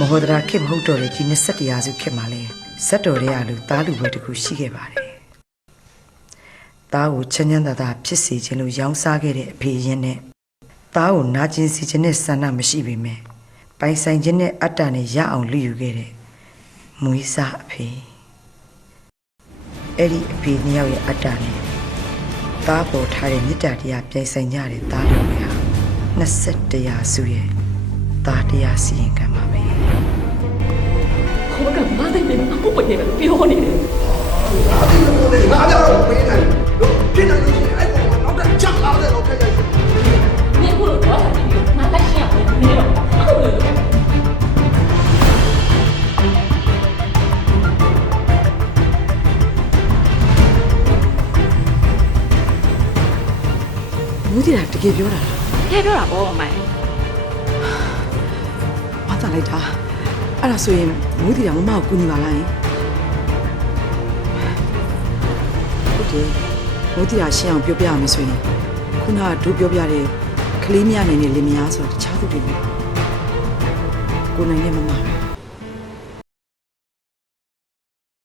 မဟောဒရာခေတ်မဟုတ်တော့တဲ့ဒီ21ရာစုခေတ်မှာလဲဇက်တော်တွေကလူသားလူပဲတစ်ခုရှိခဲ့ပါတယ်။သားကိုချမ်းချမ်းသာသာဖြစ်စေခြင်းလို့ရောင်းစားခဲ့တဲ့အဖေရင်းနဲ့သားကိုနာကျင်စီခြင်းနဲ့ဆန္ဒမရှိပေမဲ့ပိုင်ဆိုင်ခြင်းနဲ့အတ္တနဲ့ရအောင်လူယူခဲ့တဲ့မွေးစားအဖေအဲ့ဒီအဖေနှစ်ယောက်ရဲ့အတ္တနဲ့သားပေါ်ထားတဲ့မေတ္တာတရားပြိုင်ဆိုင်ကြတဲ့သားတော်တွေဟာ21ရာစုရဲ့သားတရားစီရင်ခံပါပဲ ခေါ်ကမသိနေမှာပုတ်ပနေတယ်ပြောနေတယ်ငါကြောက်ပေးနိုင်လို့ဖြစ်နိုင်လို့ရှိရင်အဲ့ပေါ်မှာနောက်တစ်ချက်လာတဲ့တော့ဖြစ်နိုင်မင်းကတော့တော့တယ်ငါလက်ရှိအောင်နေတော့ဟုတ်တယ်မူးတီတာတကယ်ပြောတာလားခဲပြောတာပေါ့မိုင် ဝါသလိုက်တာအဲ့ဒါဆိုရင်မူးတီတာမမကိုကူညီပါလားယင်ဟုတ်တယ်မူးတီတာရှင်းအောင်ပြောပြရမယ်ဆိုရင်ခုနကဒူပြောပြတဲ့ကလေးမြနေနဲ့လင်မယားဆိုတော့တခြားသူတွေမဟုတ်ဘူးကိုနိုင်နဲ့မမပဲ